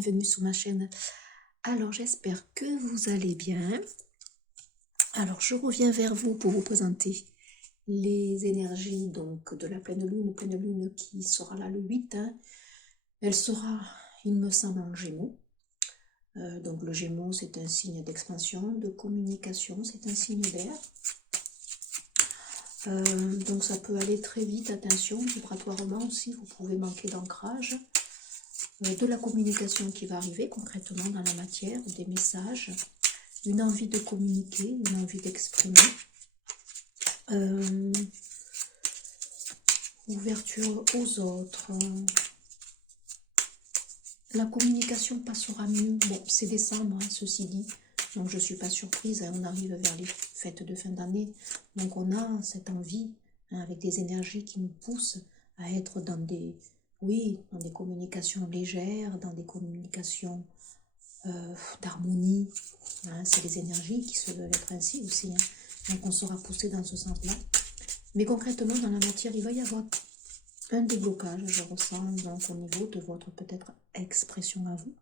bienvenue sur ma chaîne. Alors j'espère que vous allez bien. Alors je reviens vers vous pour vous présenter les énergies donc de la pleine lune qui sera là le 8. Elle sera, il me semble, en Gémeaux. Donc le Gémeaux, c'est un signe d'expansion, de communication, c'est un signe d'air. Donc ça peut aller très vite, attention, vibratoirement aussi, vous pouvez manquer d'ancrage. De la communication qui va arriver concrètement dans la matière, des messages, une envie de communiquer, une envie d'exprimer. Ouverture aux autres. La communication passera mieux. Bon, c'est décembre, hein, ceci dit. Donc je ne suis pas surprise, hein, on arrive vers les fêtes de fin d'année. Donc on a cette envie, hein, avec des énergies qui nous poussent à être dans des, dans des communications légères, dans des communications d'harmonie. Hein, c'est les énergies qui se veulent être ainsi aussi. Hein. Donc on sera poussé dans ce sens-là. Mais concrètement, dans la matière, il va y avoir un déblocage, je ressens, donc au niveau de votre peut-être expression à vous,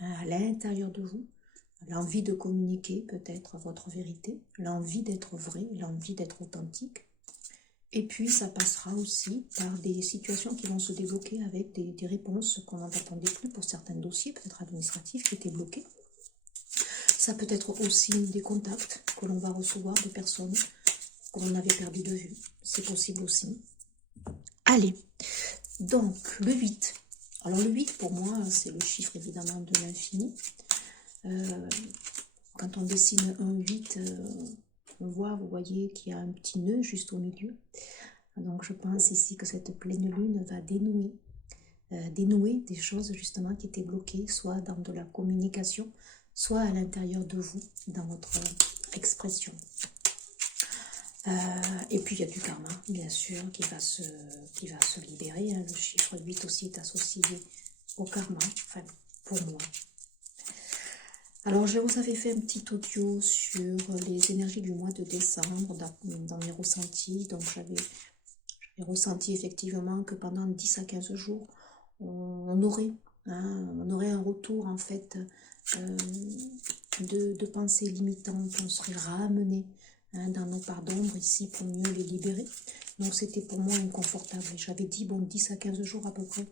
hein, à l'intérieur de vous, l'envie de communiquer peut-être votre vérité, l'envie d'être vrai, l'envie d'être authentique. Et puis ça passera aussi par des situations qui vont se débloquer avec des réponses qu'on n'entendait plus pour certains dossiers, peut-être administratifs, qui étaient bloqués. Ça peut être aussi des contacts que l'on va recevoir, des personnes que l'on avait perdu de vue. C'est possible aussi. Allez, donc le 8. Alors le 8 pour moi, c'est le chiffre évidemment de l'infini. Quand on dessine un 8, on voit, vous voyez qu'il y a un petit nœud juste au milieu. Donc je pense ici que cette pleine lune va dénouer des choses justement qui étaient bloquées, soit dans de la communication, soit à l'intérieur de vous, dans votre expression. Et puis il y a du karma, bien sûr, qui va se libérer. Hein. Le chiffre 8 aussi est associé au karma, enfin pour moi. Alors je vous avais fait un petit audio sur les énergies du mois de décembre, dans mes ressentis. Donc j'avais ressenti effectivement que pendant 10 à 15 jours, on aurait un retour en fait de pensées limitantes, on serait ramené dans nos parts d'ombre ici pour mieux les libérer. Donc c'était pour moi inconfortable. J'avais dit, bon, 10 à 15 jours à peu près,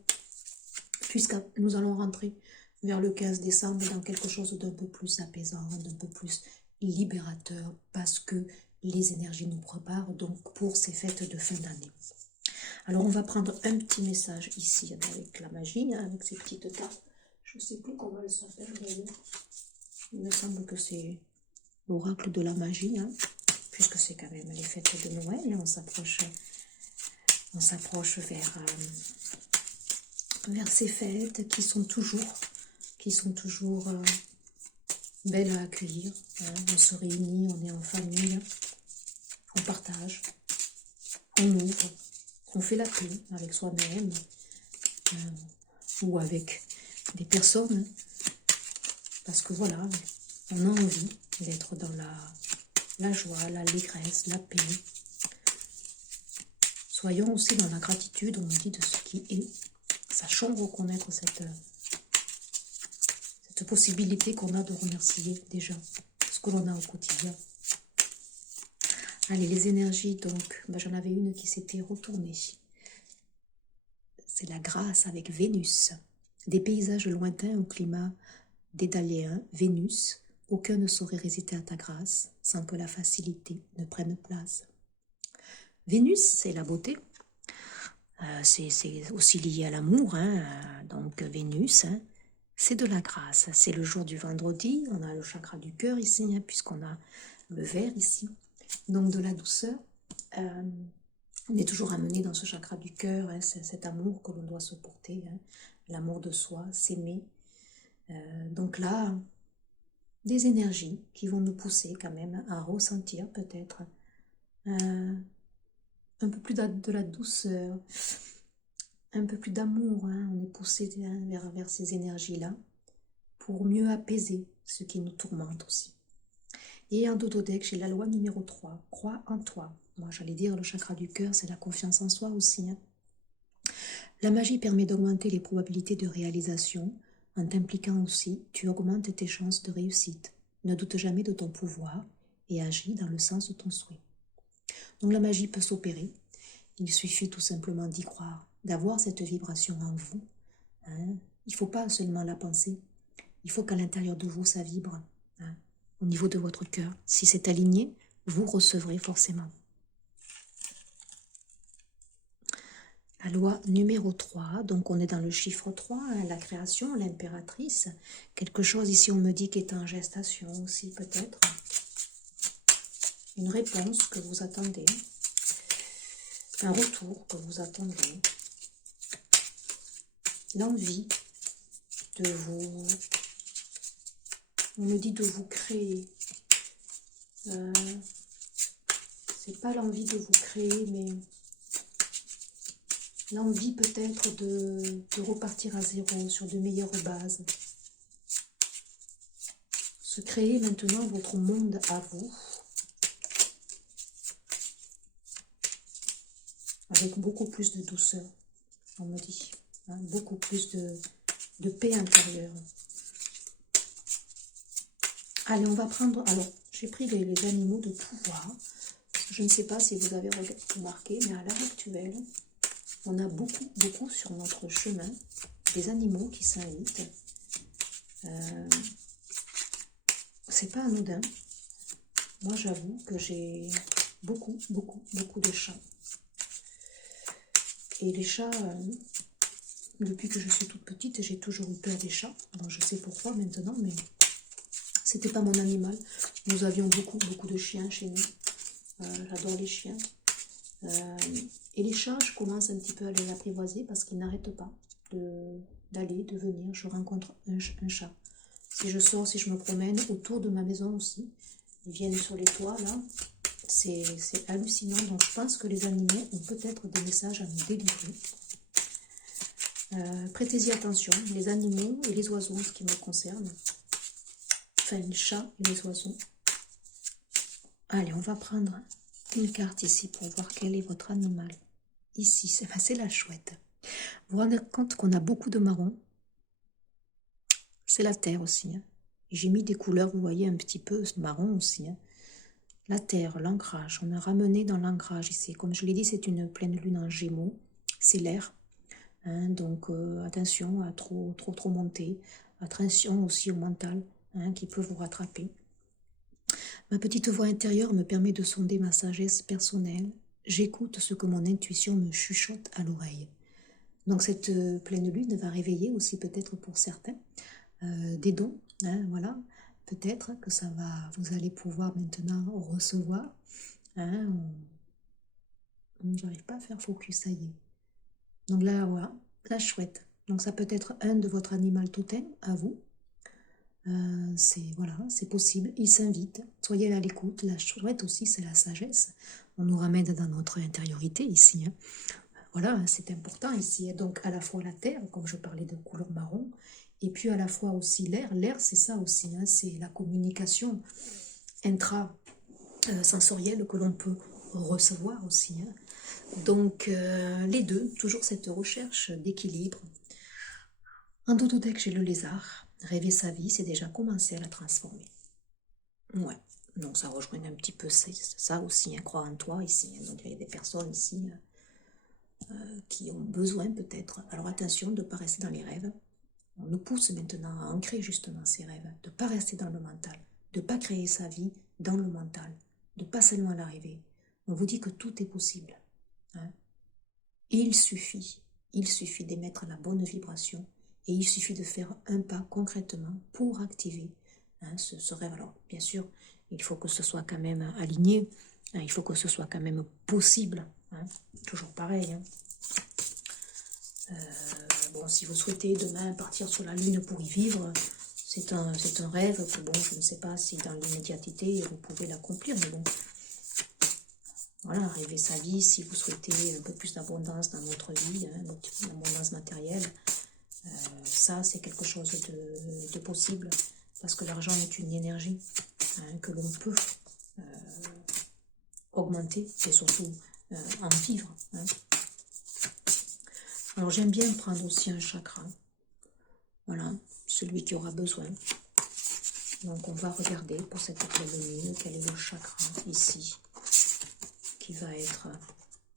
puisque nous allons rentrer vers le 15 décembre dans quelque chose d'un peu plus apaisant, d'un peu plus libérateur, parce que les énergies nous préparent donc pour ces fêtes de fin d'année. Alors on va prendre un petit message ici avec la magie, hein, avec ces petites cartes. Je ne sais plus comment elle s'appelle d'ailleurs. Il me semble que c'est l'oracle de la magie, hein, puisque c'est quand même les fêtes de Noël et on s'approche vers ces fêtes qui sont toujours belles à accueillir. Hein. On se réunit, on est en famille, on partage, on ouvre, on fait la paix avec soi-même ou avec des personnes, parce que voilà, on a envie d'être dans la joie, l'allégresse, la paix. Soyons aussi dans la gratitude, on dit, de ce qui est. Sachons reconnaître cette possibilité qu'on a de remercier déjà ce que l'on a au quotidien. Allez, les énergies, donc, j'en avais une qui s'était retournée. C'est la grâce avec Vénus. Des paysages lointains au climat dédaléen, Vénus, aucun ne saurait résister à ta grâce sans que la facilité ne prenne place. Vénus, c'est la beauté. C'est aussi lié à l'amour, hein. Donc Vénus, hein, c'est de la grâce. C'est le jour du vendredi, on a le chakra du cœur ici, hein, puisqu'on a le vert ici. Donc de la douceur. On est toujours amené dans ce chakra du cœur, hein, c'est cet amour que l'on doit se porter, hein, l'amour de soi, s'aimer. Donc là, des énergies qui vont nous pousser quand même à ressentir peut-être un peu plus de la douceur, un peu plus d'amour. Hein. On est poussé vers ces énergies-là pour mieux apaiser ce qui nous tourmente aussi. Et en dodo deck, j'ai la loi numéro 3, crois en toi. Moi, j'allais dire le chakra du cœur, c'est la confiance en soi aussi. Hein. La magie permet d'augmenter les probabilités de réalisation En t'impliquant aussi, tu augmentes tes chances de réussite. Ne doute jamais de ton pouvoir et agis dans le sens de ton souhait. Donc la magie peut s'opérer. Il suffit tout simplement d'y croire, d'avoir cette vibration en vous. Hein. Il ne faut pas seulement la penser. Il faut qu'à l'intérieur de vous, ça vibre. Hein. Au niveau de votre cœur. Si c'est aligné, vous recevrez forcément. La loi numéro 3, donc on est dans le chiffre 3, hein, la création, l'impératrice. Quelque chose ici, on me dit qui est en gestation aussi peut-être. Une réponse que vous attendez. Un retour que vous attendez. L'envie de vous... On me dit de vous créer. C'est pas l'envie de vous créer, mais... l'envie peut-être de repartir à zéro, sur de meilleures bases. Se créer maintenant votre monde à vous. Avec beaucoup plus de douceur, on me dit. Hein, beaucoup plus de paix intérieure. Allez, on va prendre... Alors, j'ai pris les animaux de pouvoir. Je ne sais pas si vous avez remarqué, mais à l'heure actuelle, on a beaucoup sur notre chemin des animaux qui s'invitent. C'est pas anodin. Moi, j'avoue que j'ai beaucoup de chats. Et les chats, depuis que je suis toute petite, j'ai toujours eu peur des chats. Bon, je sais pourquoi maintenant, mais c'était pas mon animal. Nous avions beaucoup de chiens chez nous. J'adore les chiens. Et les chats, je commence un petit peu à les apprivoiser parce qu'ils n'arrêtent pas d'aller, de venir. Je rencontre un chat. Si je sors, si je me promène, autour de ma maison aussi, ils viennent sur les toits, là. C'est hallucinant. Donc, je pense que les animaux ont peut-être des messages à nous délivrer. Prêtez-y attention, les animaux et les oiseaux, ce qui me concerne. Enfin, les chats et les oiseaux. Allez, on va prendre une carte ici pour voir quel est votre animal. Ici, c'est la chouette. Vous vous rendez compte qu'on a beaucoup de marron. C'est la terre aussi. Hein. J'ai mis des couleurs, vous voyez, un petit peu marron aussi. Hein. La terre, l'ancrage. On a ramené dans l'ancrage ici. Comme je l'ai dit, c'est une pleine lune en Gémeaux. C'est l'air. Hein, donc, attention à trop monter. Attention aussi au mental hein, qui peut vous rattraper. Ma petite voix intérieure me permet de sonder ma sagesse personnelle. J'écoute ce que mon intuition me chuchote à l'oreille. Donc cette pleine lune va réveiller aussi peut-être pour certains des dons. Hein, voilà, peut-être que ça va, vous allez pouvoir maintenant recevoir. Hein, j'arrive pas à faire focus, ça y est. Donc là, voilà, la chouette. Donc ça peut être un de votre animal totem à vous. C'est possible, il s'invite, soyez à l'écoute. La chouette aussi, c'est la sagesse. On nous ramène dans notre intériorité ici. Hein. Voilà, c'est important ici. Donc à la fois la terre, comme je parlais de couleur marron, et puis à la fois aussi l'air. L'air, c'est ça aussi, hein, c'est la communication intra-sensorielle que l'on peut recevoir aussi. Hein. Donc les deux, toujours cette recherche d'équilibre. En doudou-deck, j'ai le lézard. Rêver sa vie, c'est déjà commencer à la transformer. Ouais, donc ça rejoint un petit peu ça aussi, hein, croire en toi ici. Hein. Donc il y a des personnes ici qui ont besoin peut-être. Alors attention de ne pas rester dans les rêves. On nous pousse maintenant à ancrer justement ces rêves, de ne pas rester dans le mental, de ne pas créer sa vie dans le mental, de ne pas seulement l'arriver. On vous dit que tout est possible. Hein. Il suffit d'émettre la bonne vibration. Et il suffit de faire un pas concrètement pour activer hein, ce rêve. Alors, bien sûr, il faut que ce soit quand même aligné. Hein, il faut que ce soit quand même possible. Hein, toujours pareil. Hein. Bon, si vous souhaitez demain partir sur la Lune pour y vivre, c'est un rêve que, bon, je ne sais pas si dans l'immédiatité, vous pouvez l'accomplir. Mais bon, voilà, rêver sa vie, si vous souhaitez un peu plus d'abondance dans votre vie, hein, l'abondance matérielle, ça, c'est quelque chose de possible, parce que l'argent est une énergie hein, que l'on peut augmenter et surtout en vivre. Hein. Alors, j'aime bien prendre aussi un chakra. Voilà. celui qui aura besoin. Donc on va regarder pour cette pleine lune quel est le chakra ici qui va être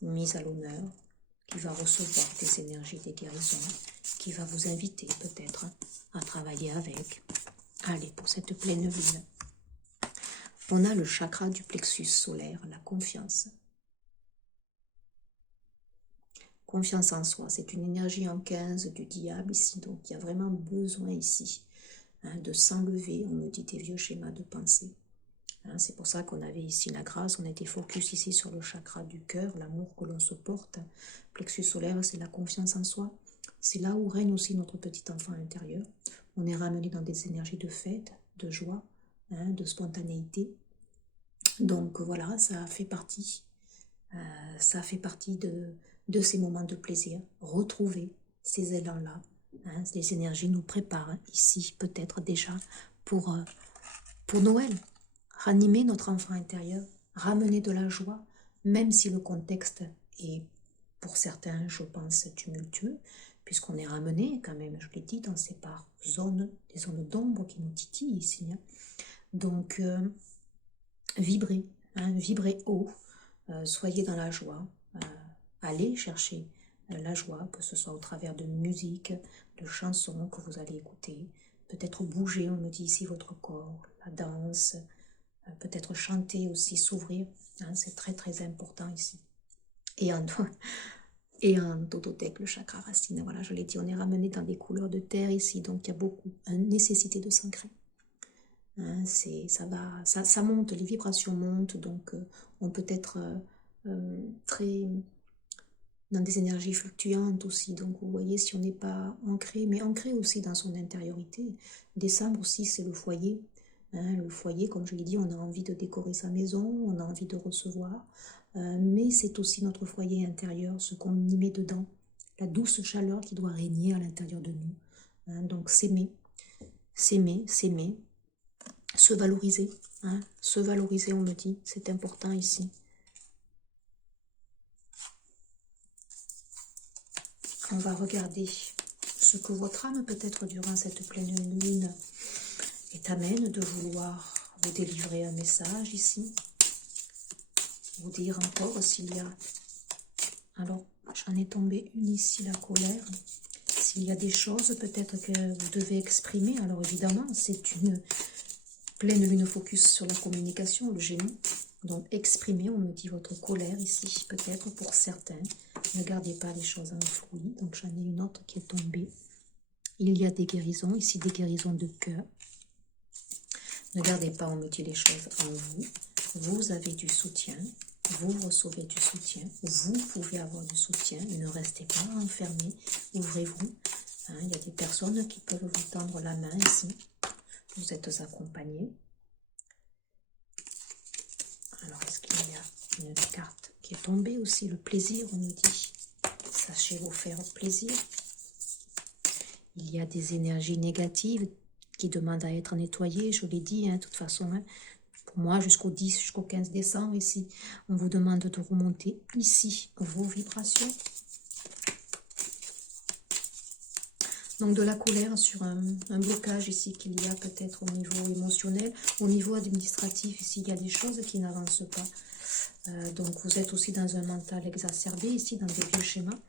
mis à l'honneur, qui va recevoir des énergies, des guérisons, qui va vous inviter peut-être à travailler avec. Allez, pour cette pleine lune, on a le chakra du plexus solaire, la confiance. Confiance en soi, c'est une énergie en 15 du diable ici, donc il y a vraiment besoin ici de s'enlever, on me dit, des vieux schémas de pensée. C'est pour ça qu'on avait ici la grâce, on était focus ici sur le chakra du cœur, l'amour que l'on se porte. Plexus solaire, c'est la confiance en soi. C'est là où règne aussi notre petit enfant intérieur. On est ramené dans des énergies de fête, de joie, de spontanéité. Donc voilà, ça fait partie de ces moments de plaisir. Retrouver ces élans-là. Les énergies nous préparent ici peut-être déjà pour Noël. Ranimer notre enfant intérieur, ramener de la joie, même si le contexte est, pour certains, je pense, tumultueux, puisqu'on est ramené quand même, je l'ai dit, dans ces zones, des zones d'ombre qui nous titillent ici. Donc, vibrez, vibrez haut, soyez dans la joie, allez chercher la joie, que ce soit au travers de musique, de chansons que vous allez écouter, peut-être bouger, on me dit ici, votre corps, la danse, peut-être chanter aussi, s'ouvrir, c'est très très important ici. Et en Tototec, le chakra racine, voilà, je l'ai dit, on est ramené dans des couleurs de terre ici, donc il y a beaucoup nécessité de s'ancrer. Ça monte, les vibrations montent, donc on peut être très dans des énergies fluctuantes aussi, donc vous voyez, si on n'est pas ancré, mais ancré aussi dans son intériorité. Décembre aussi, c'est le foyer. Le foyer, comme je l'ai dit, on a envie de décorer sa maison, on a envie de recevoir, mais c'est aussi notre foyer intérieur, ce qu'on y met dedans, la douce chaleur qui doit régner à l'intérieur de nous. Donc s'aimer, s'aimer, s'aimer, se valoriser, se valoriser, on me dit, c'est important ici. On va regarder ce que votre âme peut-être durant cette pleine lune est amène de vouloir vous délivrer un message ici, vous dire encore s'il y a, alors j'en ai tombé une ici, la colère, s'il y a des choses peut-être que vous devez exprimer, alors évidemment c'est une pleine lune focus sur la communication, le génie, donc exprimez, on me dit votre colère ici, peut-être pour certains, ne gardez pas les choses enfouies, donc j'en ai une autre qui est tombée, il y a des guérisons, ici des guérisons de cœur. Ne gardez pas, on me dit les choses en vous. Vous avez du soutien. Vous recevez du soutien. Vous pouvez avoir du soutien. Ne restez pas enfermés. Ouvrez-vous. Il y a des personnes qui peuvent vous tendre la main ici. Vous êtes accompagnés. Alors, est-ce qu'il y a une carte qui est tombée aussi? Le plaisir, on me dit. Sachez vous faire plaisir. Il y a des énergies négatives qui demandent à être nettoyées, je l'ai dit, de toute façon, pour moi, jusqu'au 10, jusqu'au 15 décembre, ici, on vous demande de remonter ici vos vibrations. Donc de la colère sur un blocage ici qu'il y a peut-être au niveau émotionnel, au niveau administratif, ici, il y a des choses qui n'avancent pas. Donc vous êtes aussi dans un mental exacerbé, ici, dans des vieux schémas.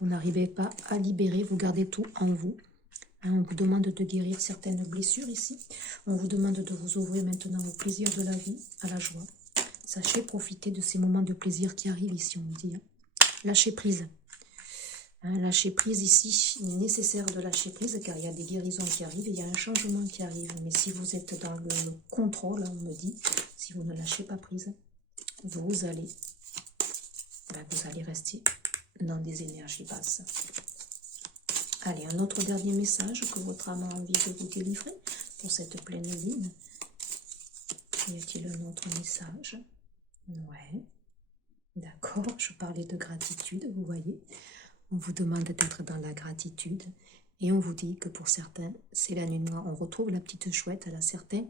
Vous n'arrivez pas à libérer, vous gardez tout en vous. On vous demande de guérir certaines blessures ici. On vous demande de vous ouvrir maintenant au plaisir de la vie, à la joie. Sachez profiter de ces moments de plaisir qui arrivent ici, on dit. Lâchez prise. Lâcher prise ici, il est nécessaire de lâcher prise car il y a des guérisons qui arrivent, il y a un changement qui arrive. Mais si vous êtes dans le contrôle, on me dit, si vous ne lâchez pas prise, vous allez rester dans des énergies basses. Allez, un autre dernier message que votre âme a envie de vous délivrer pour cette pleine lune. Y a-t-il un autre message? Ouais, d'accord, je parlais de gratitude, vous voyez. On vous demande d'être dans la gratitude et on vous dit que pour certains, c'est la nuit noire. On retrouve la petite chouette, là, certains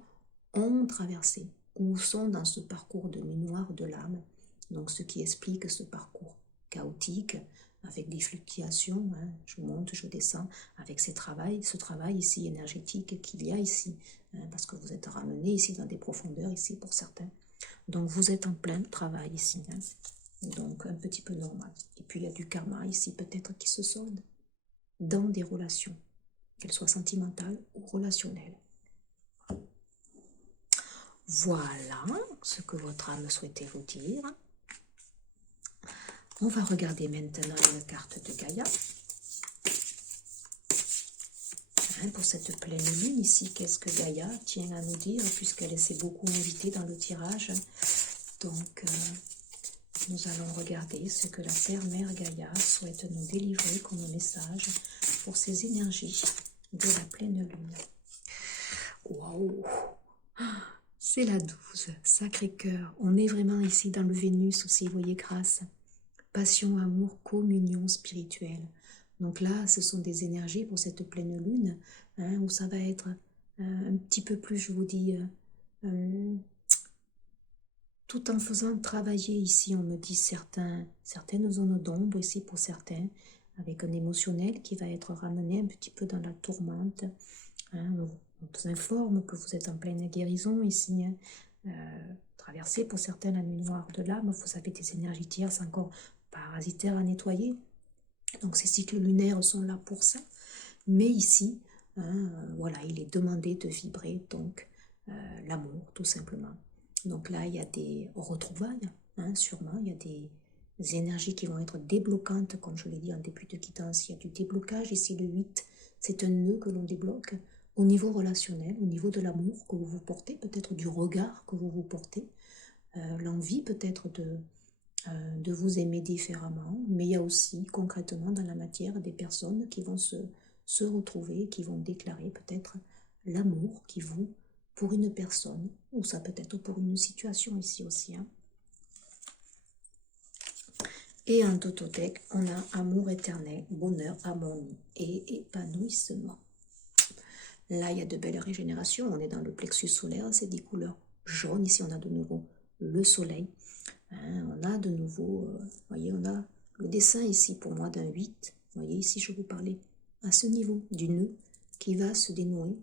ont traversé ou sont dans ce parcours de nuit noire de l'âme. Donc, ce qui explique ce parcours chaotique, avec des fluctuations, hein, je monte, je descends, avec ce travail ici énergétique qu'il y a ici, hein, parce que vous êtes ramené ici dans des profondeurs ici pour certains. Donc vous êtes en plein travail ici, hein, donc un petit peu normal. Et puis il y a du karma ici peut-être qui se solde dans des relations, qu'elles soient sentimentales ou relationnelles. Voilà ce que votre âme souhaitait vous dire. On va regarder maintenant une carte de Gaïa. Hein, pour cette pleine lune ici, qu'est-ce que Gaïa tient à nous dire, puisqu'elle s'est beaucoup invitée dans le tirage. Donc, nous allons regarder ce que la Terre-Mère Gaïa souhaite nous délivrer comme message pour ces énergies de la pleine lune. Waouh! C'est la 12, Sacré-Cœur. On est vraiment ici dans le Vénus aussi, vous voyez, grâce. Passion, amour, communion spirituelle. Donc là, ce sont des énergies pour cette pleine lune, hein, où ça va être un petit peu plus, je vous dis, tout en faisant travailler ici, on me dit certaines zones d'ombre ici pour certains, avec un émotionnel qui va être ramené un petit peu dans la tourmente. Hein, on vous informe que vous êtes en pleine guérison ici, hein, traversée pour certains la nuit noire de l'âme, vous avez des énergies tierces encore parasitaires à nettoyer, donc ces cycles lunaires sont là pour ça, mais ici, hein, voilà, il est demandé de vibrer donc l'amour tout simplement. Donc là il y a des retrouvailles, hein, sûrement, il y a des énergies qui vont être débloquantes, comme je l'ai dit en début de quittance, il y a du déblocage ici, le 8, c'est un nœud que l'on débloque, au niveau relationnel, au niveau de l'amour que vous vous portez, peut-être du regard que vous vous portez, l'envie peut-être de vous aimer différemment, mais il y a aussi concrètement dans la matière des personnes qui vont se retrouver, qui vont déclarer peut-être l'amour qui vous, pour une personne, ou ça peut être pour une situation ici aussi. Hein. Et en tototech, on a amour éternel, bonheur, harmonie et épanouissement. Là, il y a de belles régénérations. On est dans le plexus solaire, c'est des couleurs jaunes. Ici, on a de nouveau le soleil. Hein, on a de nouveau, voyez, on a le dessin ici pour moi d'un 8. Vous voyez, ici, je vous parlais à ce niveau du nœud qui va se dénouer.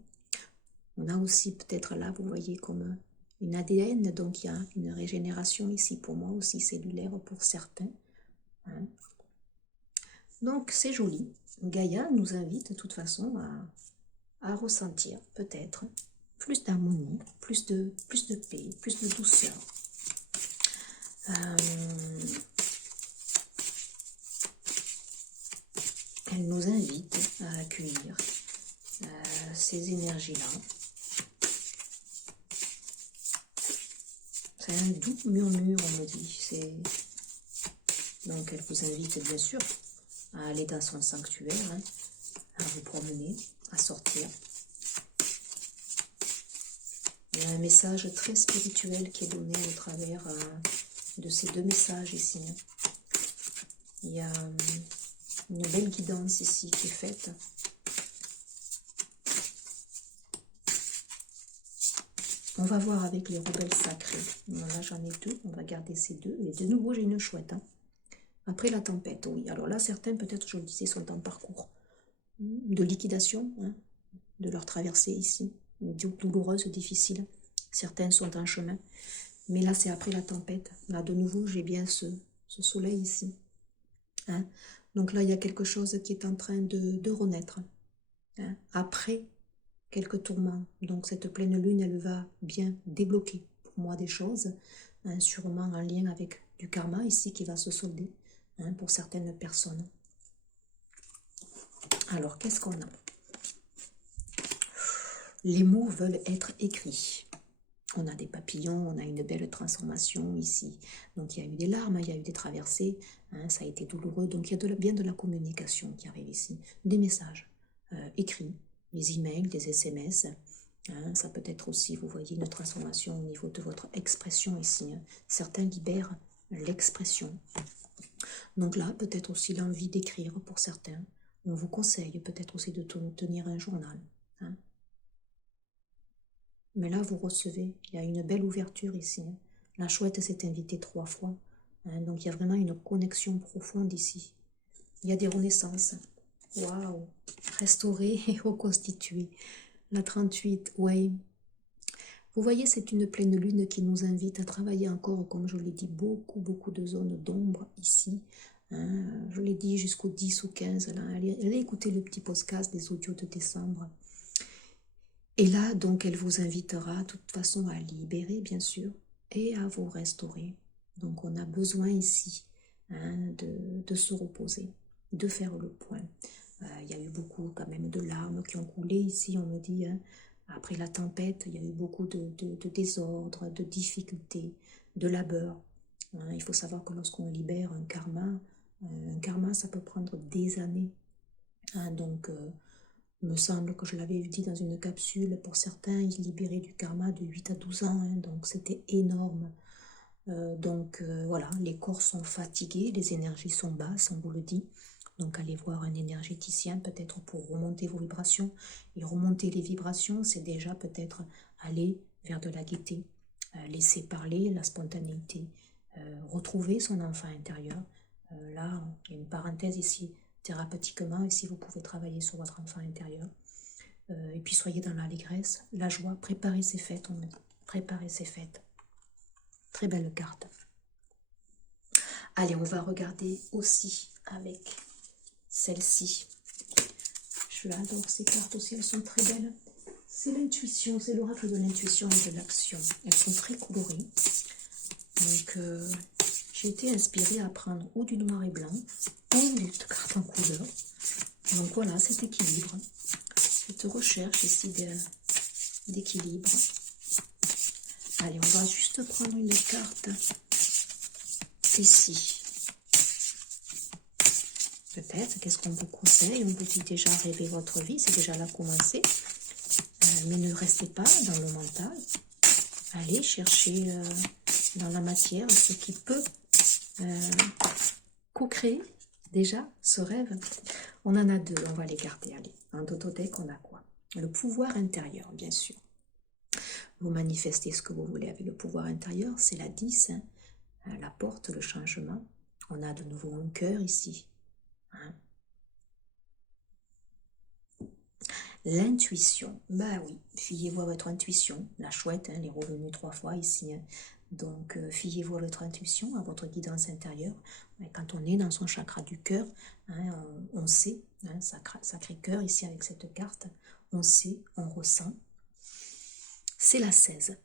On a aussi peut-être là, vous voyez, comme une ADN. Donc, il y a une régénération ici pour moi aussi cellulaire pour certains. Hein. Donc, c'est joli. Gaïa nous invite de toute façon à ressentir peut-être plus d'harmonie, plus de paix, plus de douceur. Elle nous invite à accueillir ces énergies-là. C'est un doux murmure, on me dit. Donc elle vous invite bien sûr à aller dans son sanctuaire, hein, à vous promener, à sortir. Il y a un message très spirituel qui est donné au travers de ces deux messages ici. Il y a une belle guidance ici qui est faite. On va voir avec les rebelles sacrés. Là, j'en ai deux. On va garder ces deux. Et de nouveau, j'ai une chouette. Hein. Après la tempête, oui. Alors là, certains, peut-être, je le disais, sont en parcours de liquidation, hein, de leur traversée ici. Douloureuse, difficile. Certains sont en chemin. Mais là, c'est après la tempête. Là, de nouveau, j'ai bien ce soleil ici. Hein. Donc là, il y a quelque chose qui est en train de renaître. Hein. Après quelques tourments. Donc cette pleine lune, elle va bien débloquer pour moi des choses, hein, sûrement en lien avec du karma ici qui va se solder, hein, pour certaines personnes. Alors, qu'est-ce qu'on a? Les mots veulent être écrits. On a des papillons, on a une belle transformation ici. Donc il y a eu des larmes, il y a eu des traversées, hein, ça a été douloureux. Donc il y a bien de la communication qui arrive ici. Des messages écrits, des emails, des SMS. Hein, ça peut être aussi, vous voyez, une transformation au niveau de votre expression ici. Hein. Certains libèrent l'expression. Donc là, peut-être aussi l'envie d'écrire pour certains. On vous conseille peut-être aussi de tenir un journal. Hein. Mais là, vous recevez, il y a une belle ouverture ici. Hein. La chouette s'est invitée 3 fois. Hein, donc, il y a vraiment une connexion profonde ici. Il y a des renaissances. Waouh. Restaurer et reconstituer. La 38, ouais. Vous voyez, c'est une pleine lune qui nous invite à travailler encore, comme je l'ai dit, beaucoup de zones d'ombre ici. Hein, je l'ai dit jusqu'au 10 ou 15. Là. Allez écouter le petit podcast des audios de décembre. Et là, donc, elle vous invitera de toute façon à libérer, bien sûr, et à vous restaurer. Donc, on a besoin ici de se reposer, de faire le point. Il y a eu beaucoup quand même de larmes qui ont coulé ici, on me dit. Après la tempête, il y a eu beaucoup de désordre, de difficultés, de labeur. Il faut savoir que lorsqu'on libère un karma, ça peut prendre des années. Donc, il me semble que je l'avais dit dans une capsule, pour certains, ils libéraient du karma de 8 à 12 ans, donc c'était énorme. Voilà, les corps sont fatigués, les énergies sont basses, on vous le dit. Donc allez voir un énergéticien peut-être pour remonter vos vibrations. Et remonter les vibrations, c'est déjà peut-être aller vers de la gaieté, laisser parler la spontanéité, retrouver son enfant intérieur. Là, il y a une parenthèse ici, thérapeutiquement, et si vous pouvez travailler sur votre enfant intérieur. Et puis soyez dans l'allégresse, la joie, préparez ces fêtes, on me dit. Préparez ces fêtes. Très belle carte. Allez, on va regarder aussi avec celle-ci. Je adore ces cartes aussi, elles sont très belles. C'est l'intuition, c'est l'oracle de l'intuition et de l'action. Elles sont très colorées. Donc, j'ai été inspirée à prendre ou du noir et blanc, ou une carte en couleur. Donc voilà, cet équilibre. Cette recherche ici d'équilibre. Allez, on va juste prendre une carte ici. Peut-être, qu'est-ce qu'on vous conseille? On vous dit déjà rêver votre vie, c'est déjà là commencer. Mais ne restez pas dans le mental. Allez chercher dans la matière ce qui peut co-créer déjà ce rêve. On en a deux, on va les garder. Allez, en Totodec, on a quoi? Le pouvoir intérieur, bien sûr. Vous manifestez ce que vous voulez avec le pouvoir intérieur, c'est la 10, la porte, le changement. On a de nouveau un cœur ici. L'intuition, bah oui, fiez-vous à votre intuition, la chouette, elle est revenue 3 fois ici, donc fiez-vous à votre intuition, à votre guidance intérieure. Mais quand on est dans son chakra du cœur, on sait, sacré cœur ici avec cette carte, on sait, on ressent. C'est la 16.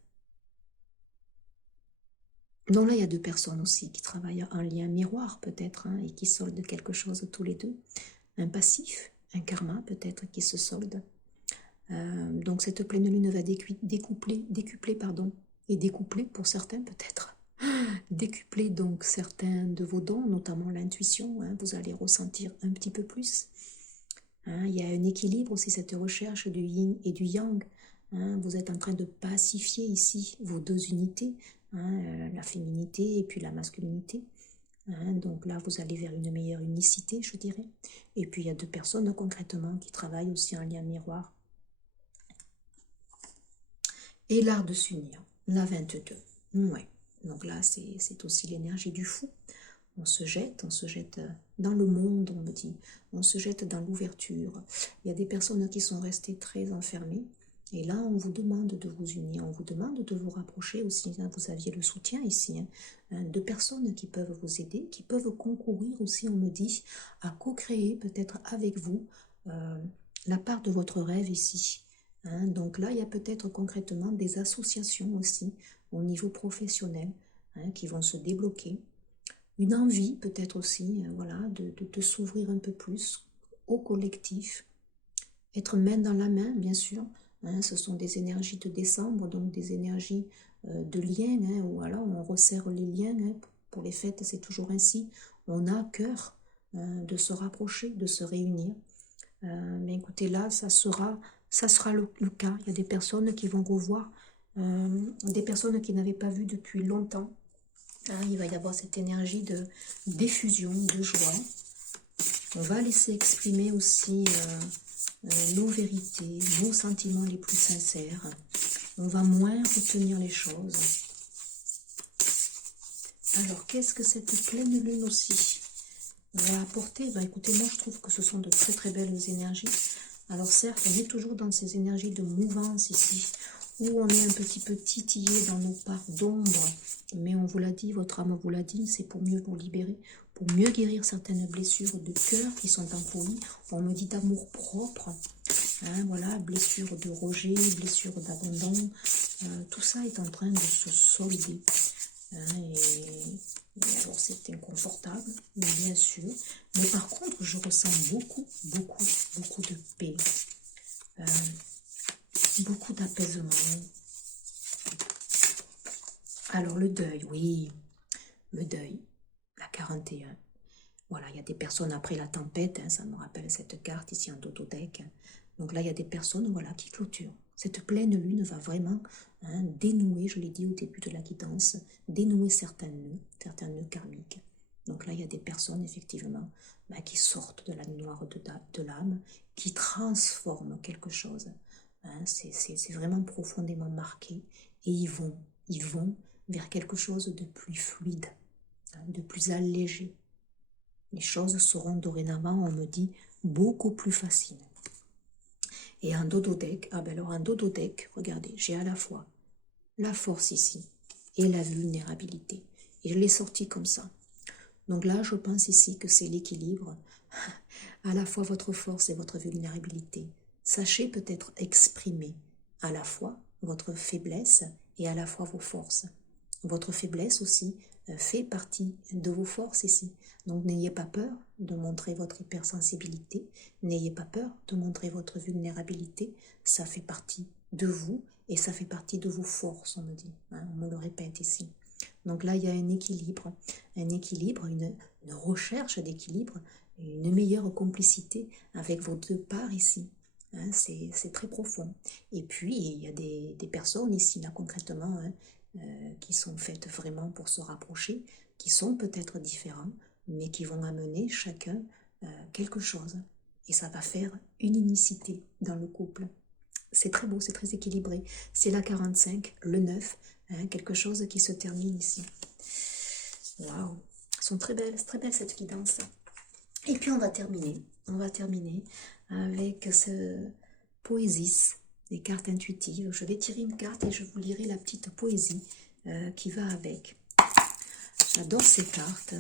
Donc là, il y a 2 personnes aussi qui travaillent en lien miroir peut-être, et qui soldent quelque chose tous les deux. Un passif, un karma peut-être qui se solde. Donc cette pleine lune va décupler et découpler pour certains peut-être. Décupler donc certains de vos dons, notamment l'intuition, vous allez ressentir un petit peu plus. Il y a un équilibre aussi, cette recherche du yin et du yang. Vous êtes en train de pacifier ici vos 2 unités, la féminité et puis la masculinité. Donc là, vous allez vers une meilleure unicité, je dirais. Et puis, il y a 2 personnes concrètement qui travaillent aussi en lien miroir. Et l'art de s'unir, la 22. Ouais. Donc là, c'est aussi l'énergie du fou. On se jette dans le monde, on me dit. On se jette dans l'ouverture. Il y a des personnes qui sont restées très enfermées. Et là, on vous demande de vous unir, on vous demande de vous rapprocher aussi. Vous aviez le soutien ici, de personnes qui peuvent vous aider, qui peuvent concourir aussi, on me dit, à co-créer peut-être avec vous la part de votre rêve ici. Donc là, il y a peut-être concrètement des associations aussi au niveau professionnel qui vont se débloquer. Une envie peut-être aussi voilà, de s'ouvrir un peu plus au collectif. Être main dans la main, bien sûr. Ce sont des énergies de décembre, donc des énergies de lien, où alors on resserre les liens. Pour les fêtes, c'est toujours ainsi. On a cœur de se rapprocher, de se réunir. Mais écoutez, là, ça sera le cas. Il y a des personnes qui vont revoir, des personnes qui n'avaient pas vu depuis longtemps. Il va y avoir cette énergie de diffusion, de joie. On va laisser exprimer aussi nos vérités, nos sentiments les plus sincères. On va moins retenir les choses. Alors, qu'est-ce que cette pleine lune aussi va apporter, bah écoutez, moi je trouve que ce sont de très très belles énergies. Alors certes, on est toujours dans ces énergies de mouvance ici, où on est un petit peu titillé dans nos parts d'ombre, mais on vous l'a dit, votre âme vous l'a dit, c'est pour mieux vous libérer, pour mieux guérir certaines blessures de cœur qui sont enfouies. On me dit d'amour propre, hein, voilà, blessures de rejet, blessures d'abandon, tout ça est en train de se solder. Hein, et alors c'est inconfortable, bien sûr, mais par contre je ressens beaucoup de paix, beaucoup d'apaisement. Alors le deuil, oui, le deuil, la 41. Voilà, il y a des personnes après la tempête, hein, ça me rappelle cette carte ici en Dododeck. Donc là, il y a des personnes voilà, qui clôturent. Cette pleine lune va vraiment dénouer, je l'ai dit au début de la guidance, dénouer certains nœuds karmiques. Donc là, il y a des personnes, effectivement, qui sortent de la nuit noire de l'âme, qui transforment quelque chose. Hein, c'est vraiment profondément marqué. Et ils vont vers quelque chose de plus fluide, hein, de plus allégé. Les choses seront dorénavant, on me dit, beaucoup plus faciles. Et en Dododeck, alors en Dododeck, regardez, j'ai à la fois la force ici et la vulnérabilité. Et je l'ai sorti comme ça. Donc là, je pense ici que c'est l'équilibre, à la fois votre force et votre vulnérabilité. Sachez peut-être exprimer à la fois votre faiblesse et à la fois vos forces. Votre faiblesse aussi fait partie de vos forces ici. Donc n'ayez pas peur de montrer votre hypersensibilité, n'ayez pas peur de montrer votre vulnérabilité, ça fait partie de vous et ça fait partie de vos forces, on me dit, hein, on me le répète ici. Donc là, il y a un équilibre, une recherche d'équilibre, une meilleure complicité avec vos deux parts ici. Hein, c'est très profond. Et puis, il y a des personnes ici, là concrètement, hein, qui sont faites vraiment pour se rapprocher, qui sont peut-être différents, mais qui vont amener chacun quelque chose. Et ça va faire une unicité dans le couple. C'est très beau, c'est très équilibré. C'est la 45, le 9, hein, quelque chose qui se termine ici. Waouh, elles sont très belles, c'est très belle cette guidance. Et puis on va terminer avec ce poésis, des cartes intuitives. Je vais tirer une carte et je vous lirai la petite poésie qui va avec. J'adore ces cartes.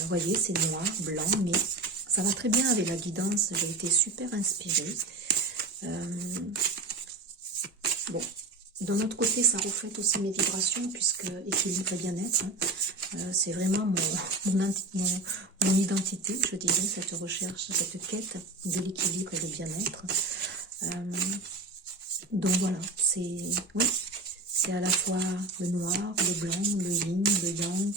Vous voyez, c'est noir, blanc, mais ça va très bien avec la guidance. J'ai été super inspirée. Bon, d'un autre côté, ça reflète aussi mes vibrations, puisque équilibre et bien-être, hein, c'est vraiment mon identité, je dirais, cette recherche, cette quête de l'équilibre et du bien-être. Donc voilà, c'est à la fois le noir, le blanc, le yin, le yang,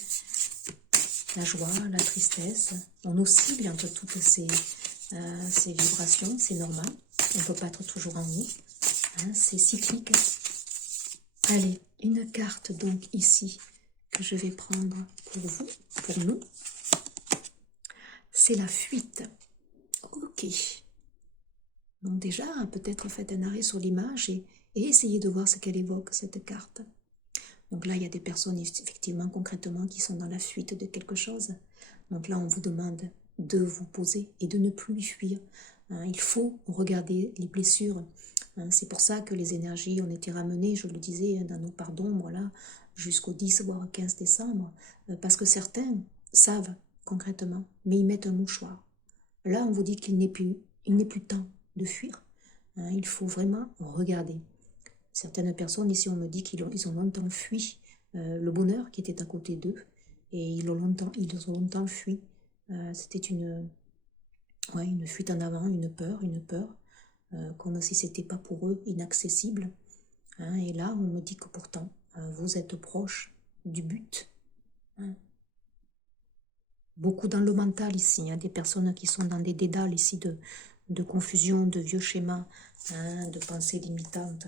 la joie, la tristesse. On oscille entre toutes ces vibrations, c'est normal. On ne peut pas être toujours en haut, hein, c'est cyclique. Allez, une carte donc ici que je vais prendre pour vous, pour nous. C'est la fuite. Ok. Donc déjà, peut-être faites un arrêt sur l'image et essayez de voir ce qu'elle évoque, cette carte. Donc là, il y a des personnes, effectivement, concrètement, qui sont dans la fuite de quelque chose. Donc là, on vous demande de vous poser et de ne plus fuir. Hein, il faut regarder les blessures. Hein, c'est pour ça que les énergies ont été ramenées, je le disais, dans nos parts d'ombre, là, jusqu'au 10, voire 15 décembre. Parce que certains savent concrètement, mais ils mettent un mouchoir. Là, on vous dit qu'il n'est plus temps de fuir. Hein, il faut vraiment regarder. Certaines personnes, ici, on me dit qu'ils ont longtemps fui le bonheur qui était à côté d'eux. Et ils ont longtemps fui. C'était une fuite en avant, une peur, comme si c'était pas pour eux inaccessible. Hein, et là, on me dit que pourtant, vous êtes proche du but. Hein. Beaucoup dans le mental ici, il y a des personnes qui sont dans des dédales ici de confusion, de vieux schémas, hein, de pensées limitantes.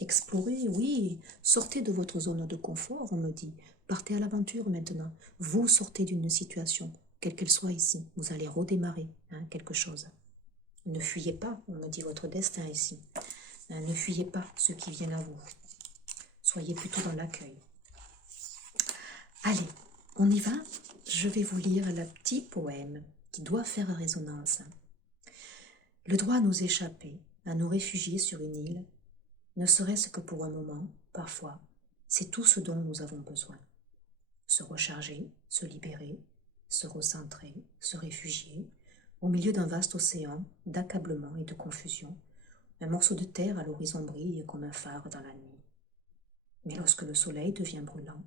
Explorez, oui, sortez de votre zone de confort, on me dit. Partez à l'aventure maintenant. Vous sortez d'une situation, quelle qu'elle soit ici. Vous allez redémarrer quelque chose. Ne fuyez pas, on me dit, votre destin ici. Ne fuyez pas ce qui vient à vous. Soyez plutôt dans l'accueil. Allez, on y va. je vais vous lire le petit poème qui doit faire résonance. Le droit à nous échapper, à nous réfugier sur une île, ne serait-ce que pour un moment, parfois, c'est tout ce dont nous avons besoin. Se recharger, se libérer, se recentrer, se réfugier, au milieu d'un vaste océan d'accablement et de confusion. Un morceau de terre à l'horizon brille comme un phare dans la nuit. Mais lorsque le soleil devient brûlant,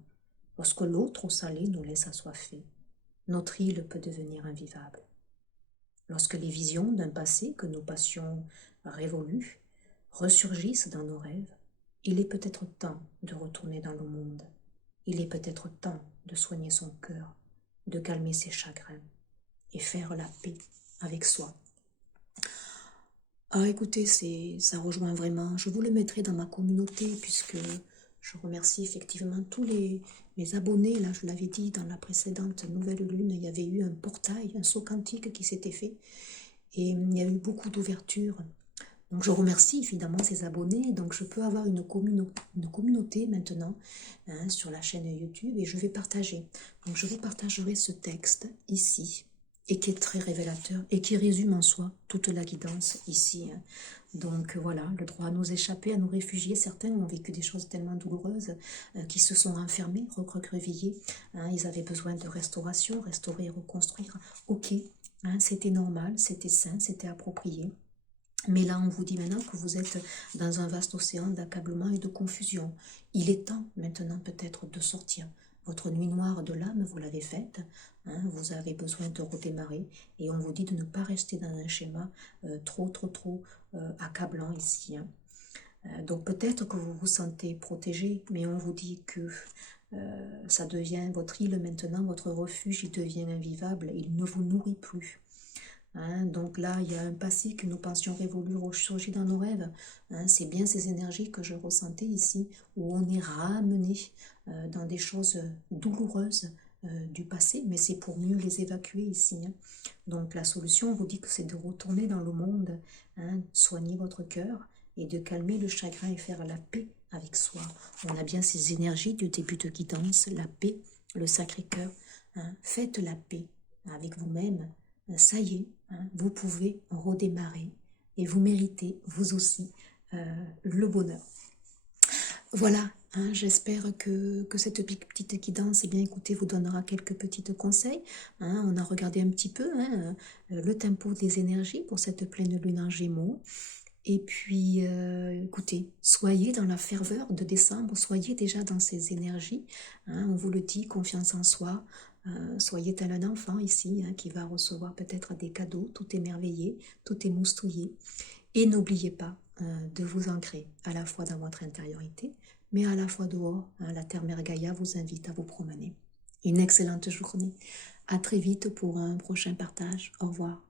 lorsque l'eau trop salée nous laisse assoiffés, notre île peut devenir invivable. Lorsque les visions d'un passé que nos passions révolues ressurgissent dans nos rêves, il est peut-être temps de retourner dans le monde. Il est peut-être temps de soigner son cœur, de calmer ses chagrins et faire la paix avec soi. Ah, écoutez, ça rejoint vraiment. Je vous le mettrai dans ma communauté puisque je remercie effectivement tous mes abonnés. Là, je l'avais dit, dans la précédente nouvelle lune, il y avait eu un portail, un saut quantique qui s'était fait. Et il y a eu beaucoup d'ouverture. Donc je remercie évidemment ces abonnés. Donc je peux avoir une communauté maintenant sur la chaîne YouTube et je vais partager. Donc je vous partagerai ce texte ici et qui est très révélateur et qui résume en soi toute la guidance ici. Donc voilà, le droit à nous échapper, à nous réfugier. Certains ont vécu des choses tellement douloureuses qui se sont enfermés, recroquevillés. Ils avaient besoin de restauration, restaurer, reconstruire. Ok, c'était normal, c'était sain, c'était approprié. Mais là, on vous dit maintenant que vous êtes dans un vaste océan d'accablement et de confusion. Il est temps maintenant peut-être de sortir. Votre nuit noire de l'âme, vous l'avez faite. Vous avez besoin de redémarrer. Et on vous dit de ne pas rester dans un schéma trop accablant ici. Donc peut-être que vous vous sentez protégé, mais on vous dit que ça devient votre île maintenant, votre refuge, il devient invivable. Il ne vous nourrit plus. Donc là, il y a un passé que nous pensions révolu ressurgit dans nos rêves. C'est bien ces énergies que je ressentais ici, où on est ramené dans des choses douloureuses du passé, mais c'est pour mieux les évacuer ici. Donc la solution, on vous dit que c'est de retourner dans le monde, soigner votre cœur et de calmer le chagrin et faire la paix avec soi. On a bien ces énergies du début de guidance, la paix, le Sacré-Cœur. Faites la paix avec vous-même. Ça y est, vous pouvez redémarrer et vous méritez, vous aussi, le bonheur. Voilà, j'espère que cette petite guidance, bien écoutez, vous donnera quelques petits conseils. On a regardé un petit peu le tempo des énergies pour cette pleine lune en Gémeaux. Et puis, écoutez, soyez dans la ferveur de décembre, soyez déjà dans ces énergies. On vous le dit, confiance en soi. Soyez tel un enfant ici qui va recevoir peut-être des cadeaux, tout émerveillé, tout émoustouillé. Et n'oubliez pas de vous ancrer à la fois dans votre intériorité, mais à la fois dehors. La Terre-Mère Gaïa vous invite à vous promener. Une excellente journée. À très vite pour un prochain partage. Au revoir.